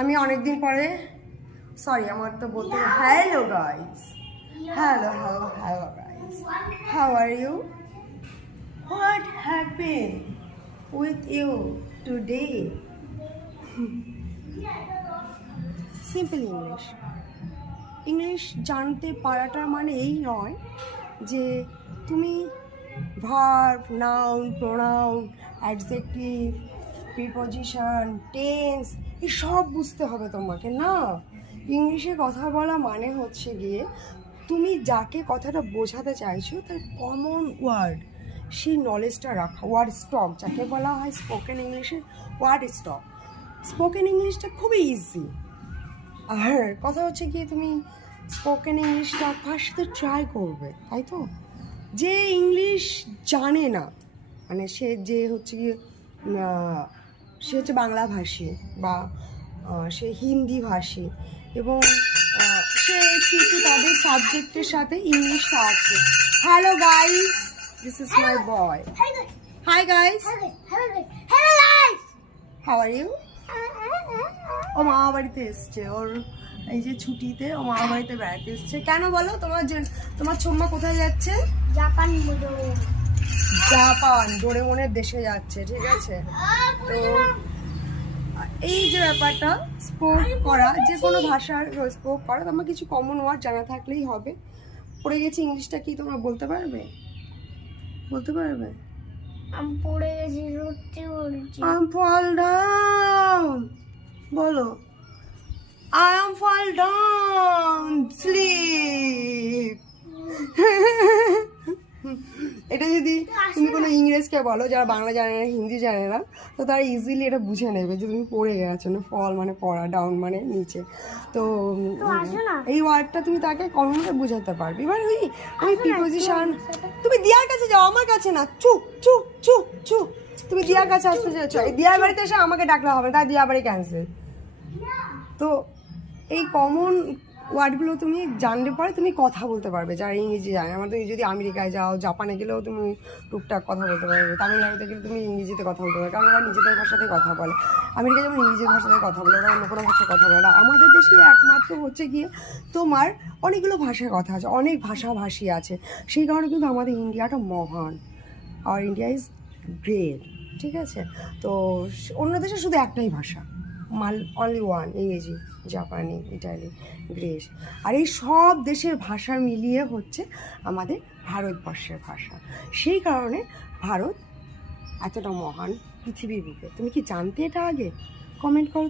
আমি অনেকদিন পরে সরি আমার তো বলতে hello guys hello guys how are you what happen with you today simple English জানতে পারাটার মানে এই নয় যে তুমি verb noun pronoun adjective preposition tense এসব বুঝতে হবে তোমাকে না। ইংলিশে কথা বলা মানে হচ্ছে গিয়ে তুমি যাকে কথাটা বোঝাতে চাইছো তার কমন ওয়ার্ড সেই নলেজটা রাখা, ওয়ার্ড স্টক যাকে বলা হয় স্পোকেন ইংলিশে ওয়ার্ড স্টক। স্পোকেন ইংলিশটা খুবই ইজি, আর কথা হচ্ছে গিয়ে তুমি স্পোকেন ইংলিশটা কার সাথে ট্রাই করবে, তাই তো? যে ইংলিশ জানে না, মানে সে যে হচ্ছে গিয়ে সে হচ্ছে বাংলা ভাষী বা সে হিন্দি ভাষী এবং সে কিন্তু তাদের সাবজেক্টের সাথে ইংলিশটা আছে। Hello guys, this is my boy. Hi guys, how are you? ও মামা বাড়িতে এসছে, ওর এই যে ছুটিতে ও মামা বাড়িতে বেড়াতে এসছে। কেন বলো? তোমার ছোম্মা কোথায় যাচ্ছে? জাপান ডোরেমনের দেশে যাচ্ছে, ঠিক আছে? তো এই যে ব্যাপারটা স্পোক করা, যে কোনো ভাষার স্পোক করা, তোমার কিছু কমন ওয়ার্ড জানা থাকলেই হবে। পড়ে গেছি ইংলিশটা কি তোমরা বলতে পারবে? আমি পড়ে গেছি, সত্যি বলছি। I'm fall down বলো, I am fall down sleep এটা যদি তুমি কোনো ইংরেজকে বলো যারা বাংলা জানে না হিন্দি জানে না, তো তারা ইজিলি এটা বুঝে নেবে যে তুমি পড়ে গেছো। না, ফল মানে পড়া, ডাউন মানে নিচে। তো এই ওয়ার্ডটা তুমি তাকে কমনভাবে বোঝাতে পারবে। এবার ওই প্রিপোজিশন, তুমি দিয়ার কাছে যাও, আমার কাছে না। চু চু চু চু, তুমি দিয়ার কাছে আসতে চাইছো, এই দিয়ার বাড়িতে এসে আমাকে ডাকলে হবে, তাই দিয়ার বাড়ি ক্যান্সেল। তো এই কমন ওয়ার্ডগুলো তুমি জানলে পরে তুমি কথা বলতে পারবে যারা ইংরেজি জানে। আমার তুমি যদি আমেরিকায় যাও, জাপানে গেলেও তুমি টুকটাক কথা বলতে পারবে, তামিলনাড়ুতে গেলে তুমি ইংরেজিতে কথা বলতে পারবে, কারণ ওরা নিজেদের ভাষাতে কথা বলে। আমেরিকা যেমন নিজের ভাষাতে কথা বলে, ওরা অন্য কোনো ভাষায় কথা বলে না। আমাদের দেশে একমাত্র হচ্ছে গিয়ে তোমার অনেকগুলো ভাষার কথা আছে, অনেক ভাষাভাষী আছে, সেই কারণে কিন্তু আমাদের ইন্ডিয়াটা মহান, আর ইন্ডিয়া ইজ গ্রেট, ঠিক আছে? তো অন্য দেশে শুধু একটাই ভাষা, অনলি ওয়ান, ইংরেজি, জাপানি, ইটালি, গ্রিস। আর এই সব দেশের ভাষা মিলিয়ে হচ্ছে আমাদের ভারতবর্ষের ভাষা। সেই কারণে ভারত এতটা মহান পৃথিবীর বুকে। তুমি কি জানতে এটা? আগে কমেন্ট করো।